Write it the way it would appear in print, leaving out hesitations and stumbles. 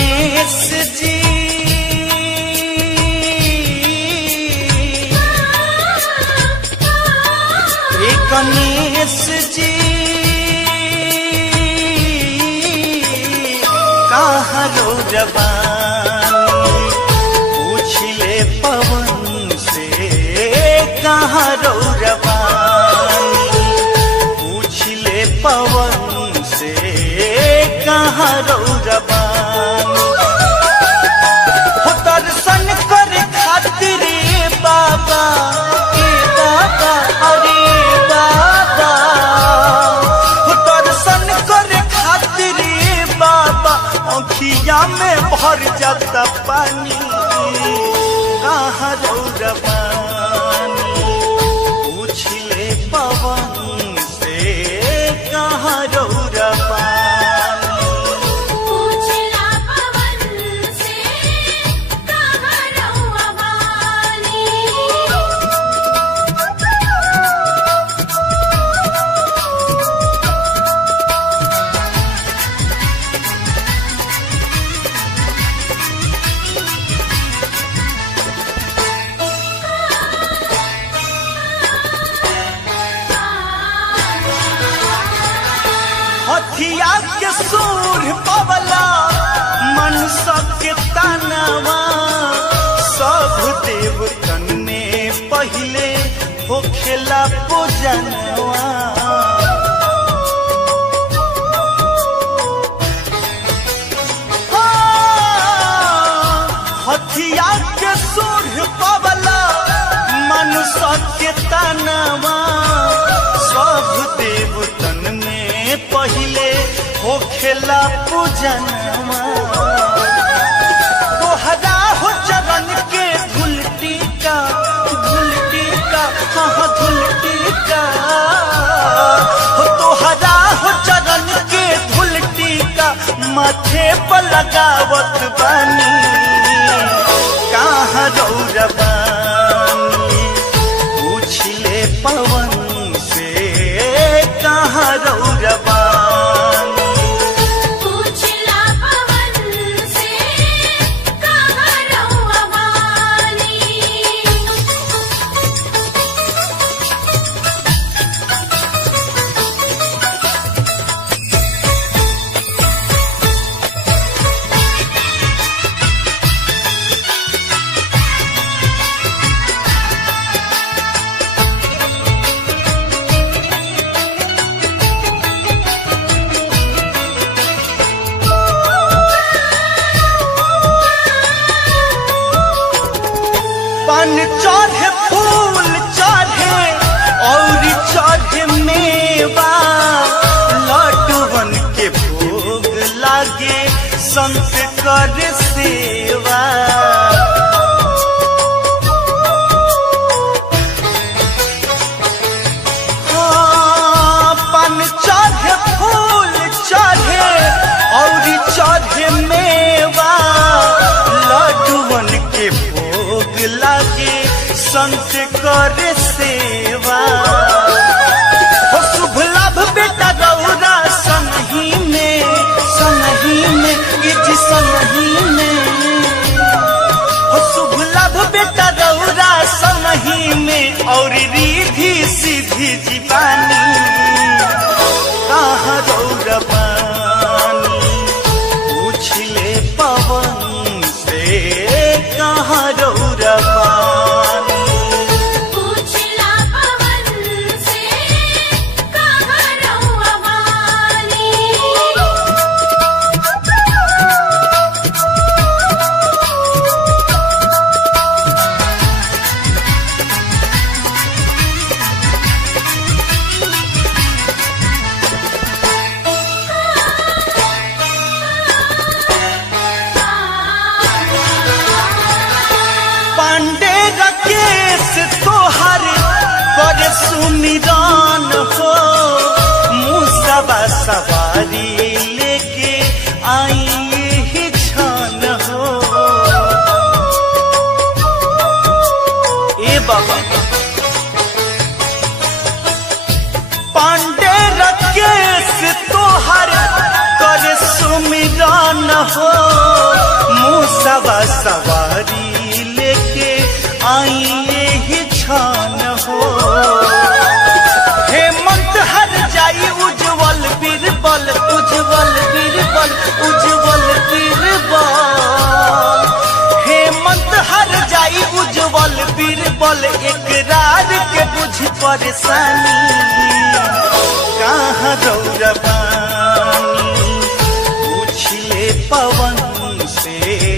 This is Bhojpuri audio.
गणेश जी हे गणेश जी कहाँ रौरवानी पूछ ले पवन से कहाँ रौरवानी पूछ ले पवन से कहाँ रौरवानी हो दर्शन करे खातिर बाबा अरे बाबा हो दर्शन करे खातिर बाबा अखिया में भर जाता पानी कहाँ रौरवानी पूछ ले पवन से कहाँ रौरवानी पूछला पवन से कहाँ रौरवानी हथिया के सूर पवला मन सबके तनवा सब देवतन में पहले होखेला पूजनवा हथिया के सूर पवला मन सबके तनवा सब देवतन में पहले होखेला पूजनवा तोहरा हो चरण के धुलटी का हाँ धुलटी का हो तोहरा हो चरण के धुलटी का माथे पर लगावत बानी कहाँ रौरवानी पूछ ले पवन से कहाँ रौरवानी पूछला पवन से कहाँ रौरवानी पान चढ़े फूल चढ़े और चढ़े मेवा लड्डूवन के भोग लागे संत कर सेवा हाँ, पान चढ़े फूल चढ़े और चढ़े मेवा लड्डूवन के भोग लागे संत करे सेवा हो शुभ लाभ बेटा गौरा संगी में इज संगी में हो शुभ लाभ बेटा गौरा संगी में और रिधि सीधी जीवानी कहाँ रौरवानी पूछ ले पवन से कहाँ रौरवानी पूछला पवन से कहाँ रौरवानी पांडे राकेश तोहर कर सुमिरान हो मुसबा सवारी लेके आई ही छान हो ए बाबा पांडे राकेश तोहर कर सुमिरान हो घोड़ावा सवारी लेके आइए ही छान हो। हेमंत हर जाई उज्जवल बीरबल, उज्जवल बीरबल, उज्जवल बीरबल। हेमंत हर जाई उज्जवल बीरबल, एकरार के बुझ परेशानी कहाँ रौरा बानी, पूछले पवन से